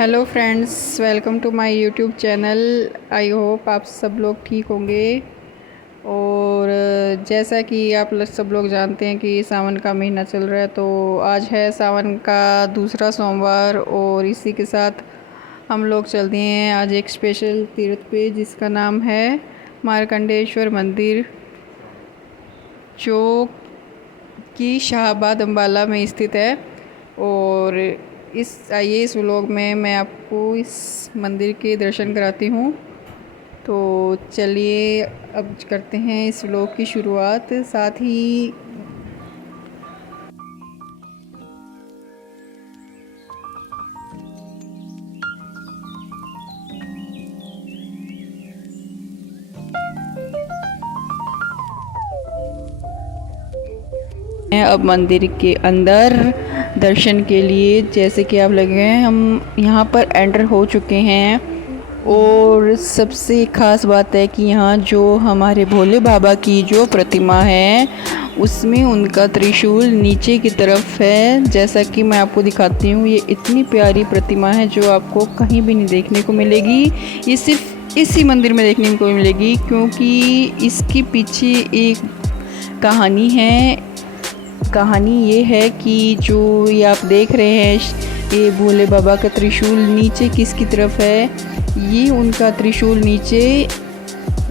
Hello friends, welcome to my YouTube channel. I hope आप सब लोग ठीक होंगे। और जैसा कि आप सब लोग जानते हैं कि सावन का महीना चल रहा है, तो आज है सावन का दूसरा सोमवार और इसी के साथ हम लोग चलते हैं आज एक स्पेशल तीर्थ पे जिसका नाम है मार्कंडेश्वर मंदिर, जो कि शाहबाद अम्बाला में स्थित है। और इस व्लॉग में मैं आपको इस मंदिर के दर्शन कराती हूँ। तो चलिए अब करते हैं इस व्लॉग की शुरुआत। साथ ही अब मंदिर के अंदर दर्शन के लिए, जैसे कि आप लगे हैं, हम यहाँ पर एंटर हो चुके हैं। और सबसे ख़ास बात है कि यहाँ जो हमारे भोले बाबा की जो प्रतिमा है उसमें उनका त्रिशूल नीचे की तरफ है। जैसा कि मैं आपको दिखाती हूँ, ये इतनी प्यारी प्रतिमा है जो आपको कहीं भी नहीं देखने को मिलेगी। ये सिर्फ इसी मंदिर में देखने को मिलेगी, क्योंकि इसके पीछे एक कहानी है। कहानी ये है कि जो ये आप देख रहे हैं, ये भोले बाबा का त्रिशूल नीचे किसकी तरफ है, ये उनका त्रिशूल नीचे,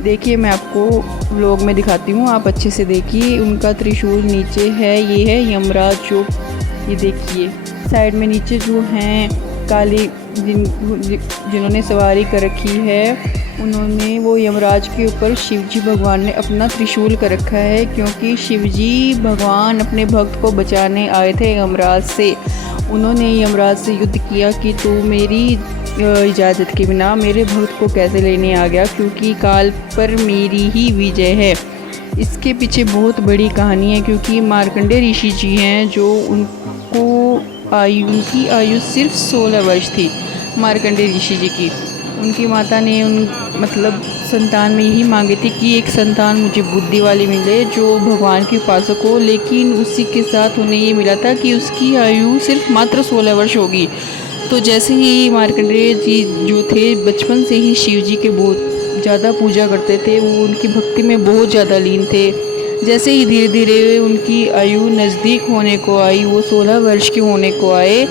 देखिए मैं आपको व्लॉग में दिखाती हूँ, आप अच्छे से देखिए। उनका त्रिशूल नीचे है, ये है यमराज। जो ये देखिए साइड में नीचे जो हैं काली जिन्होंने सवारी कर रखी है, उन्होंने वो यमराज के ऊपर शिवजी भगवान ने अपना त्रिशूल कर रखा है, क्योंकि शिवजी भगवान अपने भक्त को बचाने आए थे यमराज से। उन्होंने यमराज से युद्ध किया कि तू मेरी इजाज़त के बिना मेरे भक्त को कैसे लेने आ गया, क्योंकि काल पर मेरी ही विजय है। इसके पीछे बहुत बड़ी कहानी है, क्योंकि मार्कंडे ऋषि जी हैं जो उनकी आयु सिर्फ 16 वर्ष थी। मार्कंडे ऋषि जी की उनकी माता ने मतलब संतान में यही मांगी थी कि एक संतान मुझे बुद्धि वाली मिले जो भगवान के उपासक हो, लेकिन उसी के साथ उन्हें ये मिला था कि उसकी आयु सिर्फ मात्र 16 वर्ष होगी। तो जैसे ही मार्कंडेय जी जो थे बचपन से ही शिव जी के बहुत ज़्यादा पूजा करते थे, वो उनकी भक्ति में बहुत ज़्यादा लीन थे। जैसे ही धीरे धीरे उनकी आयु नज़दीक होने को आई, वो 16 वर्ष के होने को आए,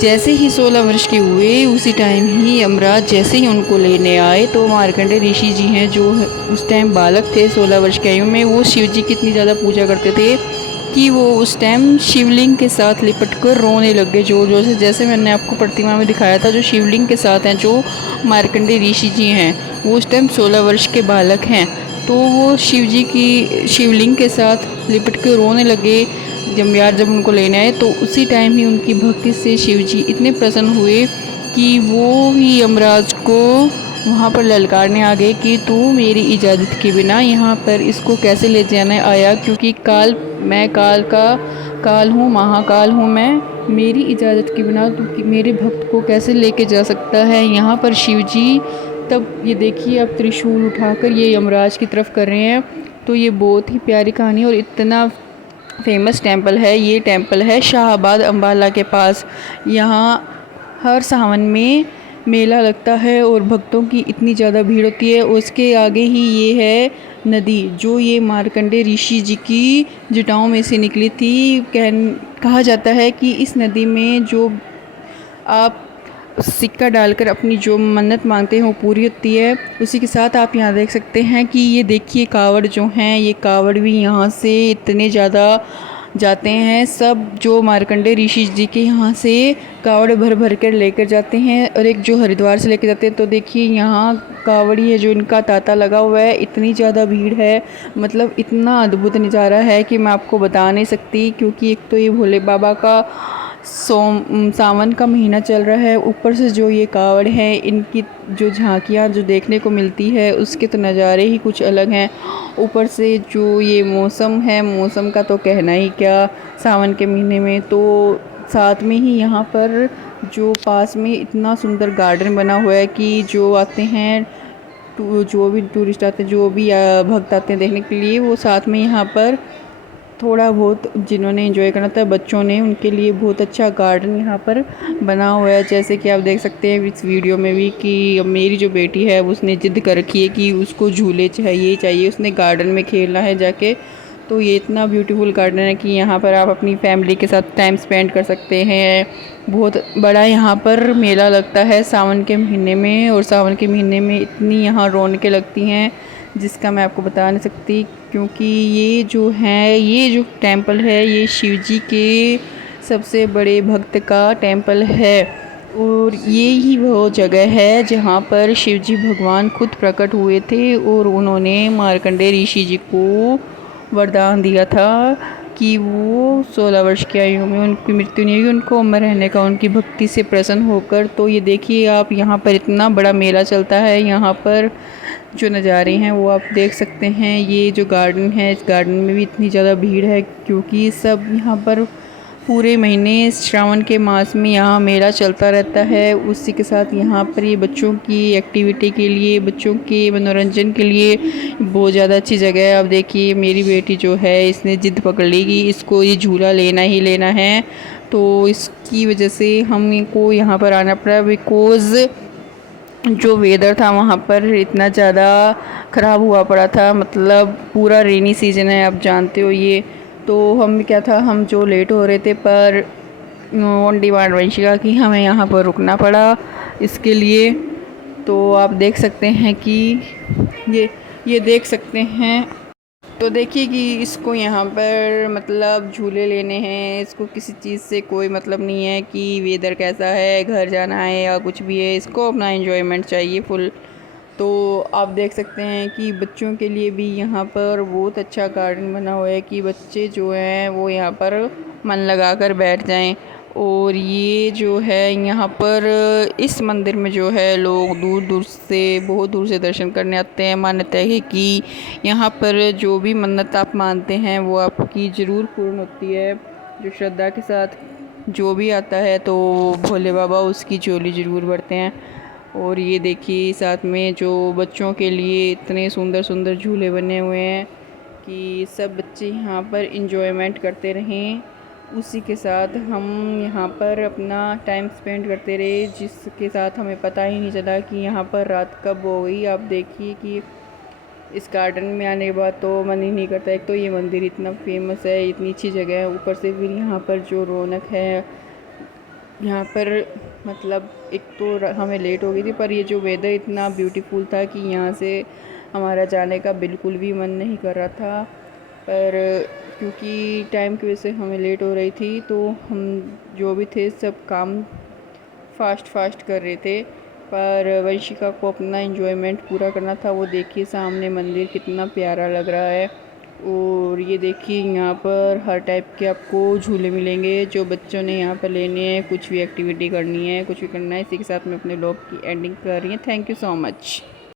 जैसे ही 16 वर्ष के हुए उसी टाइम ही यमराज जैसे ही उनको लेने आए, तो मार्कंडेय ऋषि जी हैं जो उस टाइम बालक थे 16 वर्ष की आयु में, वो शिव जी की इतनी ज़्यादा पूजा करते थे कि वो उस टाइम शिवलिंग के साथ लिपट कर रोने लग गए जोर जोर से। जैसे मैंने आपको प्रतिमा में दिखाया था, जो शिवलिंग के साथ हैं, जो मार्कंडेय ऋषि जी हैं, वो उस टाइम 16 वर्ष के बालक हैं। तो वो शिव जी की शिवलिंग के साथ लिपट कर रोने लगे यमराज जब उनको लेने आए। तो उसी टाइम ही उनकी भक्ति से शिव जी इतने प्रसन्न हुए कि वो ही यमराज को वहाँ पर ललकारने आ गए कि तू मेरी इजाज़त के बिना यहाँ पर इसको कैसे ले जाने आया, क्योंकि मैं काल हूँ, महाकाल हूँ मैं, मेरी इजाज़त के बिना तू मेरे भक्त को कैसे लेके जा सकता है यहाँ पर शिव जी। तब ये देखिए अब त्रिशूल उठाकर ये यमराज की तरफ कर रहे हैं। तो ये बहुत ही प्यारी कहानी और इतना फेमस टेंपल है। ये टेंपल है शाहबाद अम्बाला के पास। यहाँ हर सावन में मेला लगता है और भक्तों की इतनी ज़्यादा भीड़ होती है। उसके आगे ही ये है नदी, जो ये मार्कंडेय ऋषि जी की जटाओं में से निकली थी। कहा जाता है कि इस नदी में जो आप सिक्का डालकर अपनी जो मन्नत मांगते हैं वो पूरी होती है। उसी के साथ आप यहाँ देख सकते हैं कि ये देखिए कावड़ जो हैं, ये कावड़ भी यहाँ से इतने ज़्यादा जाते हैं। सब जो मार्कंडेय ऋषि जी के यहाँ से कावड़ भर भर कर लेकर जाते हैं, और एक जो हरिद्वार से लेकर जाते हैं। तो देखिए यहाँ कावड़ी है जो इनका तांता लगा हुआ है, इतनी ज़्यादा भीड़ है, मतलब इतना अद्भुत नज़ारा है कि मैं आपको बता नहीं सकती। क्योंकि एक तो ये भोले बाबा का सावन का महीना चल रहा है, ऊपर से जो ये कावड़ है, इनकी जो झांकियाँ जो देखने को मिलती है उसके तो नज़ारे ही कुछ अलग हैं। ऊपर से जो ये मौसम है, मौसम का तो कहना ही क्या सावन के महीने में। तो साथ में ही यहाँ पर जो पास में इतना सुंदर गार्डन बना हुआ है कि जो आते हैं जो भी टूरिस्ट आते हैं, जो भी भक्त आते हैं देखने के लिए, वो साथ में यहाँ पर थोड़ा बहुत जिन्होंने एंजॉय करना था बच्चों ने, उनके लिए बहुत अच्छा गार्डन यहाँ पर बना हुआ है। जैसे कि आप देख सकते हैं इस वीडियो में भी कि मेरी जो बेटी है उसने ज़िद कर रखी है कि उसको झूले चाहिए चाहिए, उसने गार्डन में खेलना है जाके। तो ये इतना ब्यूटीफुल गार्डन है कि यहाँ पर आप अपनी फैमिली के साथ टाइम स्पेंड कर सकते हैं। बहुत बड़ा यहाँ पर मेला लगता है सावन के महीने में, और सावन के महीने में इतनी यहाँ रौनकें लगती हैं जिसका मैं आपको बता नहीं सकती। क्योंकि ये जो टेंपल है ये शिव जी के सबसे बड़े भक्त का टेंपल है, और ये ही वो जगह है जहाँ पर शिव जी भगवान खुद प्रकट हुए थे और उन्होंने मार्कंडेय ऋषि जी को वरदान दिया था कि वो 16 वर्ष की आयु में उनकी मृत्यु नहीं हुई, उनको अमर रहने का, उनकी भक्ति से प्रसन्न होकर। तो ये देखिए आप, यहाँ पर इतना बड़ा मेला चलता है, यहाँ पर जो नज़ारे हैं वो आप देख सकते हैं। ये जो गार्डन है, इस गार्डन में भी इतनी ज़्यादा भीड़ है क्योंकि सब यहाँ पर पूरे महीने श्रावण के मास में यहाँ मेला चलता रहता है। उसी के साथ यहाँ पर ये बच्चों की एक्टिविटी के लिए, बच्चों के मनोरंजन के लिए बहुत ज़्यादा अच्छी जगह है। अब देखिए मेरी बेटी जो है इसने ज़िद पकड़ ली कि इसको ये झूला लेना ही लेना है, तो इसकी वजह से हमको यहाँ पर आना पड़ा। बिकॉज़ जो वेदर था वहाँ पर इतना ज़्यादा ख़राब हुआ पड़ा था, मतलब पूरा रेनी सीज़न है, आप जानते हो ये। तो हम क्या था, हम जो लेट हो रहे थे, पर ऑन डिमांड वंशिका कि हमें यहाँ पर रुकना पड़ा इसके लिए। तो आप देख सकते हैं कि ये देख सकते हैं। तो देखिए कि इसको यहाँ पर मतलब झूले लेने हैं, इसको किसी चीज़ से कोई मतलब नहीं है कि वेदर कैसा है, घर जाना है या कुछ भी है, इसको अपना एंजॉयमेंट चाहिए फुल। तो आप देख सकते हैं कि बच्चों के लिए भी यहाँ पर बहुत अच्छा गार्डन बना हुआ है कि बच्चे जो हैं वो यहाँ पर मन लगा कर बैठ जाएं। और ये जो है यहाँ पर इस मंदिर में जो है लोग दूर दूर से, बहुत दूर से दर्शन करने आते हैं। मान्यता है कि यहाँ पर जो भी मन्नत आप मानते हैं वो आपकी ज़रूर पूर्ण होती है। जो श्रद्धा के साथ जो भी आता है तो भोले बाबा उसकी झोली ज़रूर भरते हैं। और ये देखिए साथ में जो बच्चों के लिए इतने सुंदर सुंदर झूले बने हुए हैं कि सब बच्चे यहाँ पर इंजॉयमेंट करते रहें। उसी के साथ हम यहाँ पर अपना टाइम स्पेंड करते रहे, जिसके साथ हमें पता ही नहीं चला कि यहाँ पर रात कब हो गई। आप देखिए कि इस गार्डन में आने के बाद तो मन ही नहीं करता। एक तो ये मंदिर इतना फेमस है, इतनी अच्छी जगह है, ऊपर से फिर यहाँ पर जो रौनक है यहाँ पर, मतलब एक तो हमें लेट हो गई थी, पर ये जो वेदर इतना ब्यूटीफुल था कि यहाँ से हमारा जाने का बिल्कुल भी मन नहीं कर रहा था। पर क्योंकि टाइम की वजह से हमें लेट हो रही थी तो हम जो भी थे सब काम फास्ट कर रहे थे। पर वंशिका को अपना एंजॉयमेंट पूरा करना था। वो देखिए सामने मंदिर कितना प्यारा लग रहा है। और ये देखिए यहाँ पर हर टाइप के आपको झूले मिलेंगे जो बच्चों ने यहाँ पर लेने हैं, कुछ भी एक्टिविटी करनी है, कुछ भी करना है। इसी के साथ मैं अपने ब्लॉग की एंडिंग कर रही हूँ। Thank you so much.